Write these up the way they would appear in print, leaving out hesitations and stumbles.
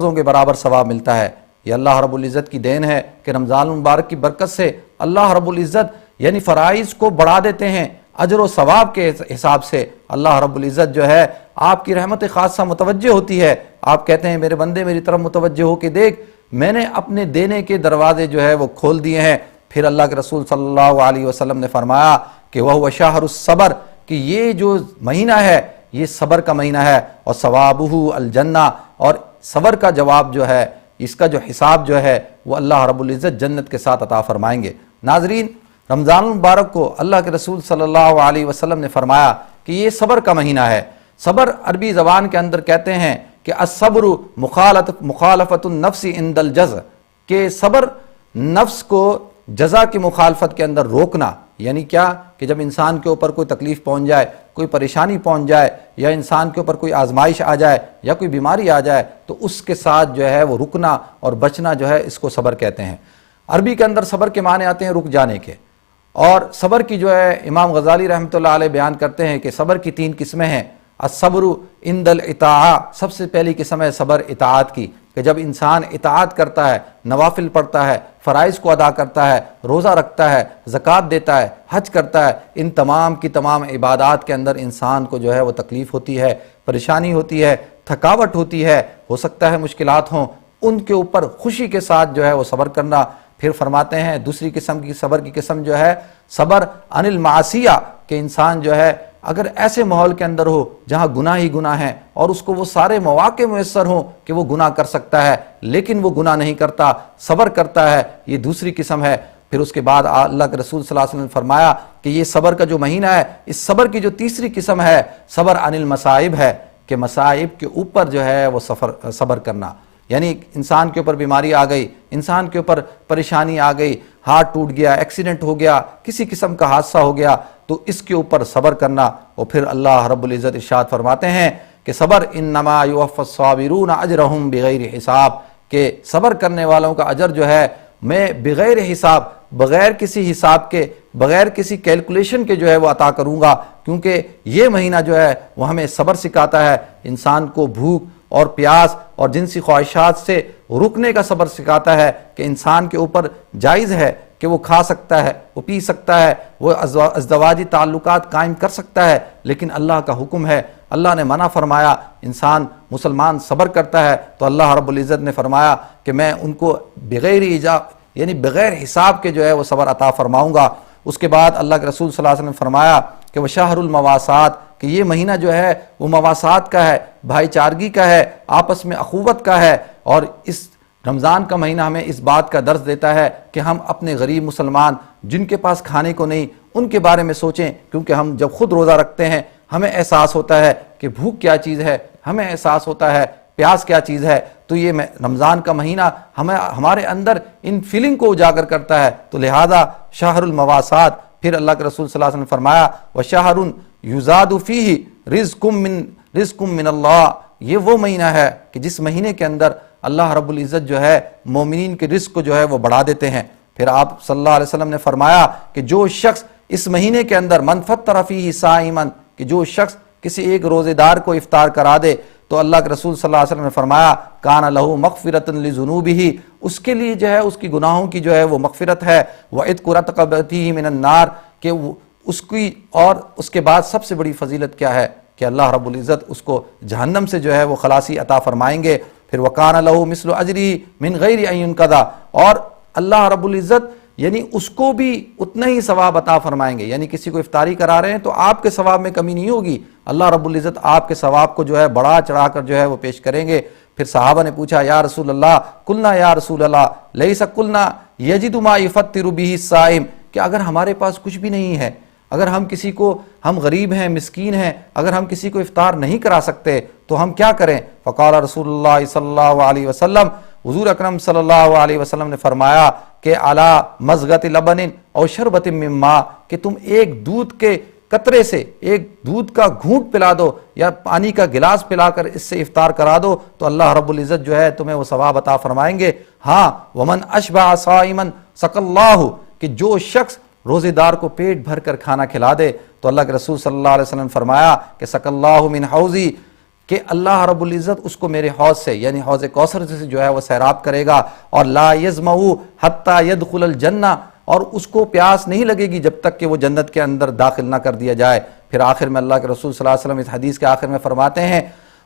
روزوں کے برابر ثواب ملتا ہے۔ یہ اللہ رب العزت کی دین ہے کہ رمضان المبارک کی برکت سے اللہ رب العزت یعنی فرائض کو بڑھا دیتے ہیں، اجر و ثواب کے حساب سے اللہ رب العزت جو ہے آپ کی رحمت خاصہ متوجہ ہوتی ہے۔ آپ کہتے ہیں میرے بندے میری طرف متوجہ ہو کے دیکھ، میں نے اپنے دینے کے دروازے جو ہے وہ کھول دیے ہیں۔ پھر اللہ کے رسول صلی اللہ علیہ وسلم نے فرمایا کہ وہ شہر الصبر، کہ یہ جو مہینہ ہے یہ صبر کا مہینہ ہے، اور ثوابہ الجنہ، اور صبر کا جواب جو ہے، اس کا جو حساب جو ہے وہ اللہ رب العزت جنت کے ساتھ عطا فرمائیں گے۔ ناظرین، رمضان المبارک کو اللہ کے رسول صلی اللہ علیہ وسلم نے فرمایا کہ یہ صبر کا مہینہ ہے۔ صبر عربی زبان کے اندر کہتے ہیں کہ الصبر مخالفت النفس عند الجزع، کہ صبر نفس کو جزا کی مخالفت کے اندر روکنا، یعنی کیا کہ جب انسان کے اوپر کوئی تکلیف پہنچ جائے، کوئی پریشانی پہنچ جائے، یا انسان کے اوپر کوئی آزمائش آ جائے یا کوئی بیماری آ جائے تو اس کے ساتھ جو ہے وہ رکنا اور بچنا جو ہے اس کو صبر کہتے ہیں۔ عربی کے اندر صبر کے معنی آتے ہیں رک جانے کے، اور صبر کی جو ہے امام غزالی رحمۃ اللہ علیہ بیان کرتے ہیں کہ صبر کی 3 قسمیں ہیں۔ الصبر عند الاطاعہ، سب سے پہلی قسم ہے صبر اطاعت کی، کہ جب انسان اطاعت کرتا ہے، نوافل پڑھتا ہے، فرائض کو ادا کرتا ہے، روزہ رکھتا ہے، زکوٰۃ دیتا ہے، حج کرتا ہے، ان تمام کی تمام عبادات کے اندر انسان کو جو ہے وہ تکلیف ہوتی ہے، پریشانی ہوتی ہے، تھکاوٹ ہوتی ہے، ہو سکتا ہے مشکلات ہوں، ان کے اوپر خوشی کے ساتھ جو ہے وہ صبر کرنا۔ پھر فرماتے ہیں دوسری قسم کی صبر کی قسم جو ہے صبر عن المعصیہ، کہ انسان جو ہے اگر ایسے ماحول کے اندر ہو جہاں گناہ ہی گناہ ہیں اور اس کو وہ سارے مواقع میسر ہوں کہ وہ گناہ کر سکتا ہے لیکن وہ گناہ نہیں کرتا، صبر کرتا ہے، یہ دوسری قسم ہے۔ پھر اس کے بعد اللہ کے رسول صلی اللہ علیہ وسلم نے فرمایا کہ یہ صبر کا جو مہینہ ہے، اس صبر کی جو تیسری قسم ہے صبر عن المصائب ہے، کہ مصائب کے اوپر جو ہے وہ صبر کرنا، یعنی انسان کے اوپر بیماری آ گئی، انسان کے اوپر پریشانی آ گئی، ہاتھ ٹوٹ گیا، ایکسیڈنٹ ہو گیا، کسی قسم کا حادثہ ہو گیا، تو اس کے اوپر صبر کرنا۔ اور پھر اللہ رب العزت ارشاد فرماتے ہیں کہ صبر انما یوفی الصابرون اجرہم بغیر حساب، کہ صبر کرنے والوں کا اجر جو ہے میں بغیر حساب، بغیر کسی حساب کے، بغیر کسی کیلکولیشن کے جو ہے وہ عطا کروں گا، کیونکہ یہ مہینہ جو ہے وہ ہمیں صبر سکھاتا ہے، انسان کو بھوک اور پیاس اور جنسی خواہشات سے رکنے کا صبر سکھاتا ہے، کہ انسان کے اوپر جائز ہے کہ وہ کھا سکتا ہے، وہ پی سکتا ہے، وہ ازدواجی تعلقات قائم کر سکتا ہے، لیکن اللہ کا حکم ہے، اللہ نے منع فرمایا، انسان مسلمان صبر کرتا ہے تو اللہ رب العزت نے فرمایا کہ میں ان کو بغیر یعنی بغیر حساب کے جو ہے وہ صبر عطا فرماؤں گا۔ اس کے بعد اللہ کے رسول صلی اللہ علیہ وسلم نے فرمایا کہ وہ شہر المواسات، کہ یہ مہینہ جو ہے وہ مواسات کا ہے، بھائی چارگی کا ہے، آپس میں اخوت کا ہے، اور اس رمضان کا مہینہ ہمیں اس بات کا درس دیتا ہے کہ ہم اپنے غریب مسلمان جن کے پاس کھانے کو نہیں ان کے بارے میں سوچیں، کیونکہ ہم جب خود روزہ رکھتے ہیں ہمیں احساس ہوتا ہے کہ بھوک کیا چیز ہے، ہمیں احساس ہوتا ہے پیاس کیا چیز ہے، تو یہ رمضان کا مہینہ ہمارے اندر ان فیلنگ کو اجاگر کرتا ہے، تو لہذا شہر المواسات۔ پھر اللہ کے رسول صلی اللہ علیہ وسلم نے فرمایا وَشَهْرٌ يُزَادُ فِيهِ رِزْقٌ مِّنَ اللَّهِ، یہ وہ مہینہ ہے کہ جس مہینے کے اندر اللہ رب العزت جو ہے مومنین کے رزق کو جو ہے وہ بڑھا دیتے ہیں۔ پھر آپ صلی اللہ علیہ وسلم نے فرمایا کہ جو شخص اس مہینے کے اندر مَن فَطَّرَ فِيهِ صَائِمًا، کہ جو شخص کسی ایک روزے دار کو افطار کرا دے تو اللہ کے رسول صلی اللہ علیہ وسلم نے فرمایا کان لہ مغفرۃ لذنوبہ، اس کے لیے جو ہے اس کی گناہوں کی جو ہے وہ مغفرت ہے، وعتق رقبتہ من النار، کہ اس کی، اور اس کے بعد سب سے بڑی فضیلت کیا ہے کہ اللہ رب العزت اس کو جہنم سے جو ہے وہ خلاصی عطا فرمائیں گے۔ پھر وکان لہ مثل اجرہ من غیر ان ینقضی، اور اللہ رب العزت یعنی اس کو بھی اتنا ہی ثواب عطا فرمائیں گے، یعنی کسی کو افطاری کرا رہے ہیں تو آپ کے ثواب میں کمی نہیں ہوگی، اللہ رب العزت آپ کے ثواب کو جو ہے بڑھا چڑھا کر جو ہے وہ پیش کریں گے۔ پھر صحابہ نے پوچھا یا رسول اللہ، قلنا یا رسول اللہ لیس قلنا یجد ما یفطر بہ الصائم، کہ اگر ہمارے پاس کچھ بھی نہیں ہے، اگر ہم کسی کو، ہم غریب ہیں، مسکین ہیں، اگر ہم کسی کو افطار نہیں کرا سکتے تو ہم کیا کریں؟ فقال رسول اللہ صلی اللہ علیہ وسلم، حضور اکرم صلی اللہ علیہ وسلم نے فرمایا کہ علی مزغۃ لبن او شربۃ من ماء، کہ تم ایک دودھ کے قطرے سے، ایک دودھ کا گھونٹ پلا دو یا پانی کا گلاس پلا کر اس سے افطار کرا دو تو اللہ رب العزت جو ہے تمہیں وہ ثواب عطا فرمائیں گے۔ ہاں ومن اشبع صائما سقى اللہ، کہ جو شخص روزے دار کو پیٹ بھر کر کھانا کھلا دے تو اللہ کے رسول صلی اللہ علیہ وسلم نے فرمایا کہ سقى اللہ من حوضی، کہ اللہ رب العزت اس کو میرے حوض سے یعنی حوض کوثر سے جو ہے وہ سیراب کرے گا، اور لا یظمؤ حتی یدخل الجنہ، اور اس کو پیاس نہیں لگے گی جب تک کہ وہ جنت کے اندر داخل نہ کر دیا جائے۔ پھر آخر میں اللہ کے رسول صلی اللہ علیہ وسلم اس حدیث کے آخر میں فرماتے ہیں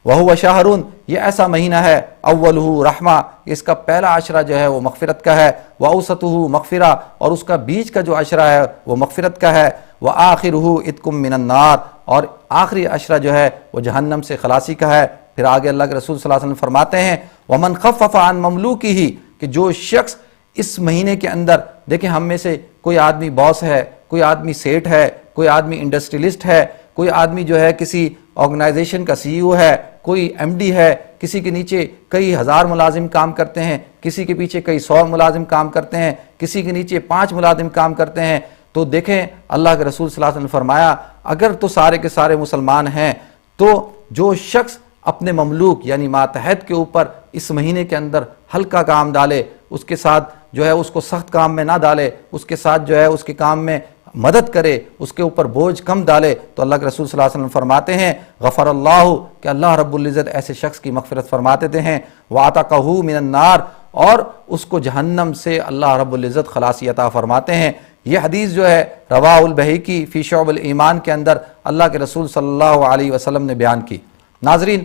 وَهُوَ شَهْرٌ، یہ ایسا مہینہ ہے اولہ رحمہ، اس کا پہلا عشرہ جو ہے وہ مغفرت کا ہے، وَأَوْسَطُهُ مغفرہ، اور اس کا بیچ کا جو عشرہ ہے وہ مغفرت کا ہے، وَآخِرُهُ عِتْقٌ مِّنَ النَّارِ، اور آخری عشرہ جو ہے وہ جہنم سے خلاصی کا ہے۔ پھر آگے اللہ کے رسول صلی اللہ علیہ وسلم فرماتے ہیں وَمَنْ خَفَّفَ عَنْ مَمْلُوكِهِ، کہ جو شخص اس مہینے کے اندر، دیکھیں ہم میں سے کوئی آدمی باس ہے، کوئی آدمی سیٹ ہے، کوئی آدمی انڈسٹریلسٹ ہے، کوئی آدمی جو ہے کسی آرگنائزیشن کا سی ای او ہے، کوئی ایم ڈی ہے، کسی کے نیچے کئی ہزار ملازم کام کرتے ہیں، کسی کے پیچھے کئی 100 ملازم کام کرتے ہیں، کسی کے نیچے 5 ملازم کام کرتے ہیں، تو دیکھیں اللہ کے رسول صلی اللہ علیہ وسلم نے فرمایا اگر تو سارے کے سارے مسلمان ہیں تو جو شخص اپنے مملوک یعنی ماتحت کے اوپر اس مہینے کے اندر ہلکا کام ڈالے، اس کے ساتھ جو ہے اس کو سخت کام میں نہ ڈالے، اس کے ساتھ جو ہے اس کے کام میں مدد کرے، اس کے اوپر بوجھ کم ڈالے، تو اللہ کے رسول صلی اللہ علیہ وسلم فرماتے ہیں غفر اللہ، کہ اللہ رب العزت ایسے شخص کی مغفرت فرماتے ہیں، وَعَتَقَهُ مِنَ النَّارِ، اور اس کو جہنم سے اللہ رب العزت خلاصی عطا فرماتے ہیں۔ یہ حدیث جو ہے رواہ البہیقی فی شعب الایمان کے اندر اللہ کے رسول صلی اللہ علیہ وسلم نے بیان کی۔ ناظرین،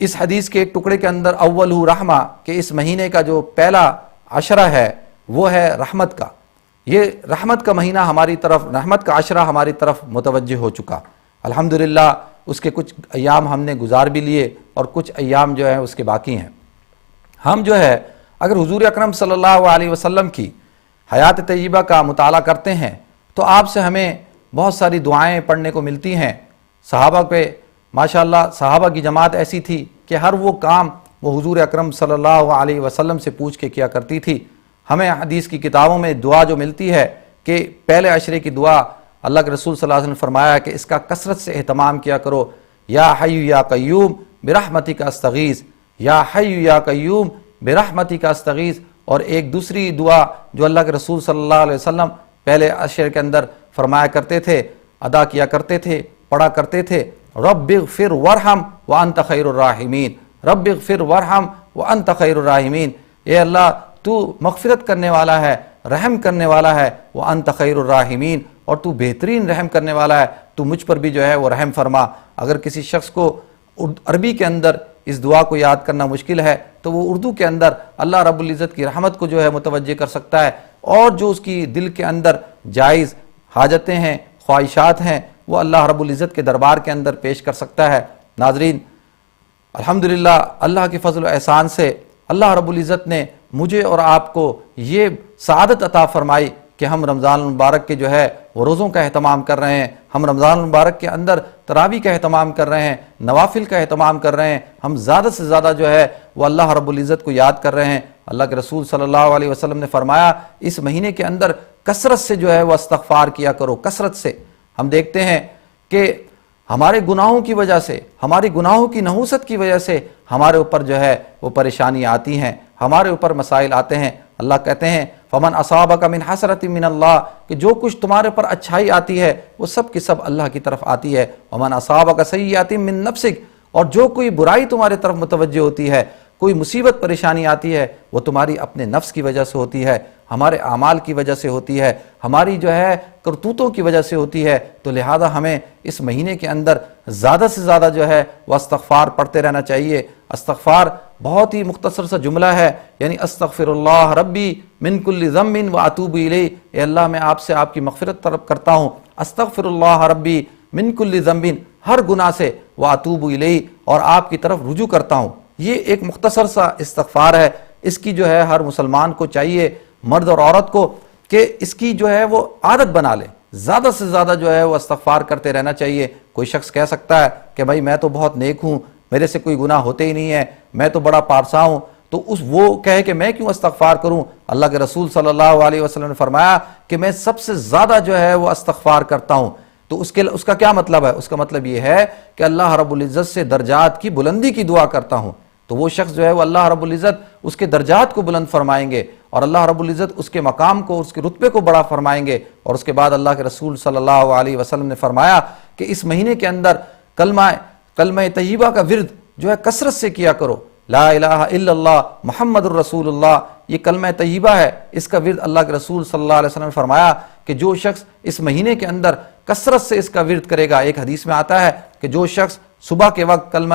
اس حدیث کے ایک ٹکڑے کے اندر اولہ رحمہ، کہ اس مہینے کا جو پہلا عشرہ ہے وہ ہے رحمت کا، یہ رحمت کا مہینہ ہماری طرف، رحمت کا عشرہ ہماری طرف متوجہ ہو چکا۔ الحمدللہ اس کے کچھ ایام ہم نے گزار بھی لیے اور کچھ ایام جو ہیں اس کے باقی ہیں۔ ہم جو ہے اگر حضور اکرم صلی اللہ علیہ وسلم کی حیات طیبہ کا مطالعہ کرتے ہیں تو آپ سے ہمیں بہت ساری دعائیں پڑھنے کو ملتی ہیں۔ صحابہ پہ ماشاءاللہ صحابہ کی جماعت ایسی تھی کہ ہر وہ کام وہ حضور اکرم صلی اللہ علیہ وسلم سے پوچھ کے کیا کرتی تھی۔ ہمیں حدیث کی کتابوں میں دعا جو ملتی ہے کہ پہلے عشرے کی دعا اللہ کے رسول صلی اللہ علیہ وسلم نے فرمایا کہ اس کا کثرت سے اہتمام کیا کرو، یا حی یا قیوم برحمتک استغیث، یا حی یا قیوم برحمتک استغیث۔ اور ایک دوسری دعا جو اللہ کے رسول صلی اللہ علیہ وسلم پہلے عشرے کے اندر فرمایا کرتے تھے، ادا کیا کرتے تھے، پڑھا کرتے تھے، رب اغفر وارحم وانت خیر الراحمین، رب اغفر وارحم وانت خیر الراحمین، اے اللہ تو مغفرت کرنے والا ہے، رحم کرنے والا ہے، وانت خیر الراحمین، اور تو بہترین رحم کرنے والا ہے، تو مجھ پر بھی جو ہے وہ رحم فرما۔ اگر کسی شخص کو عربی کے اندر اس دعا کو یاد کرنا مشکل ہے تو وہ اردو کے اندر اللہ رب العزت کی رحمت کو جو ہے متوجہ کر سکتا ہے، اور جو اس کی دل کے اندر جائز حاجتیں ہیں، خواہشات ہیں، وہ اللہ رب العزت کے دربار کے اندر پیش کر سکتا ہے۔ ناظرین، الحمدللہ اللہ کے فضل و احسان سے اللہ رب العزت نے مجھے اور آپ کو یہ سعادت عطا فرمائی کہ ہم رمضان المبارک کے جو ہے وہ روزوں کا اہتمام کر رہے ہیں، ہم رمضان المبارک کے اندر تراویح کا اہتمام کر رہے ہیں، نوافل کا اہتمام کر رہے ہیں، ہم زیادہ سے زیادہ جو ہے وہ اللہ رب العزت کو یاد کر رہے ہیں۔ اللہ کے رسول صلی اللہ علیہ وسلم نے فرمایا اس مہینے کے اندر کثرت سے جو ہے وہ استغفار کیا کرو، کثرت سے۔ ہم دیکھتے ہیں کہ ہمارے گناہوں کی وجہ سے، ہمارے گناہوں کی نحوست کی وجہ سے ہمارے اوپر جو ہے وہ پریشانی آتی ہیں، ہمارے اوپر مسائل آتے ہیں۔ اللہ کہتے ہیں فمن اصابک من حسرۃ من اللہ، کہ جو کچھ تمہارے پر اچھائی آتی ہے وہ سب کی سب اللہ کی طرف آتی ہے، ومن اصابک سیئۃ من نفسک، اور جو کوئی برائی تمہارے طرف متوجہ ہوتی ہے، کوئی مصیبت پریشانی آتی ہے، وہ تمہاری اپنے نفس کی وجہ سے ہوتی ہے، ہمارے اعمال کی وجہ سے ہوتی ہے، ہماری جو ہے کرتوتوں کی وجہ سے ہوتی ہے۔ تو لہذا ہمیں اس مہینے کے اندر زیادہ سے زیادہ جو ہے وہ استغفار پڑھتے رہنا چاہیے۔ استغفار بہت ہی مختصر سا جملہ ہے، یعنی استغفر اللہ ربی من کل ذنب واتوب الیہ، اے اللہ میں آپ سے آپ کی مغفرت طلب کرتا ہوں، استغفر اللہ ربی من کل ذنب، ہر گناہ سے، واتوب الیہ، اور آپ کی طرف رجوع کرتا ہوں۔ یہ ایک مختصر سا استغفار ہے، اس کی جو ہے ہر مسلمان کو چاہیے، مرد اور عورت کو، کہ اس کی جو ہے وہ عادت بنا لے، زیادہ سے زیادہ جو ہے وہ استغفار کرتے رہنا چاہیے۔ کوئی شخص کہہ سکتا ہے کہ بھائی میں تو بہت نیک ہوں، میرے سے کوئی گناہ ہوتے ہی نہیں ہے، میں تو بڑا پارسا ہوں، تو وہ کہے کہ میں کیوں استغفار کروں؟ اللہ کے رسول صلی اللہ علیہ وسلم نے فرمایا کہ میں سب سے زیادہ جو ہے وہ استغفار کرتا ہوں۔ تو اس کا کیا مطلب ہے؟ اس کا مطلب یہ ہے کہ اللہ رب العزت سے درجات کی بلندی کی دعا کرتا ہوں، تو وہ شخص جو ہے وہ اللہ رب العزت اس کے درجات کو بلند فرمائیں گے، اور اللہ رب العزت اس کے مقام کو، اس کے رتبے کو بڑا فرمائیں گے۔ اور اس کے بعد اللہ کے رسول صلی اللہ علیہ وسلم نے فرمایا کہ اس مہینے کے اندر کلمہ کلمہ طیبہ کا ورد جو ہے کثرت سے کیا کرو، لا الہ الا اللہ محمد الرسول اللہ، یہ کلمہ طیبہ ہے، اس کا ورد اللہ کے رسول صلی اللہ علیہ وسلم نے فرمایا کہ جو شخص اس مہینے کے اندر کثرت سے اس کا ورد کرے گا، ایک حدیث میں آتا ہے کہ جو شخص صبح کے وقت کلمہ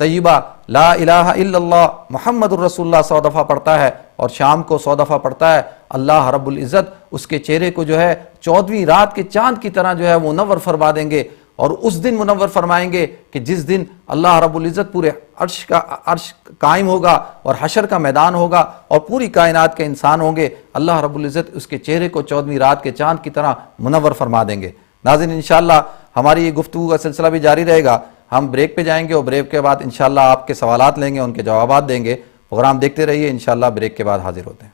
طیبہ لا الہ الا اللہ محمد الرسول اللہ 100 دفعہ پڑھتا ہے اور شام کو 100 دفعہ پڑھتا ہے، اللہ رب العزت اس کے چہرے کو جو ہے 14ویں رات کے چاند کی طرح جو ہے منور فرما دیں گے، اور اس دن منور فرمائیں گے کہ جس دن اللہ رب العزت پورے عرش قائم ہوگا اور حشر کا میدان ہوگا اور پوری کائنات کے انسان ہوں گے، اللہ رب العزت اس کے چہرے کو 14ویں رات کے چاند کی طرح منور فرما دیں گے۔ ناظرین انشاءاللہ ہماری یہ گفتگو کا سلسلہ بھی جاری رہے گا، ہم بریک پہ جائیں گے اور بریک کے بعد انشاءاللہ آپ کے سوالات لیں گے، ان کے جوابات دیں گے۔ پروگرام دیکھتے رہیے، انشاءاللہ بریک کے بعد حاضر ہوتے ہیں۔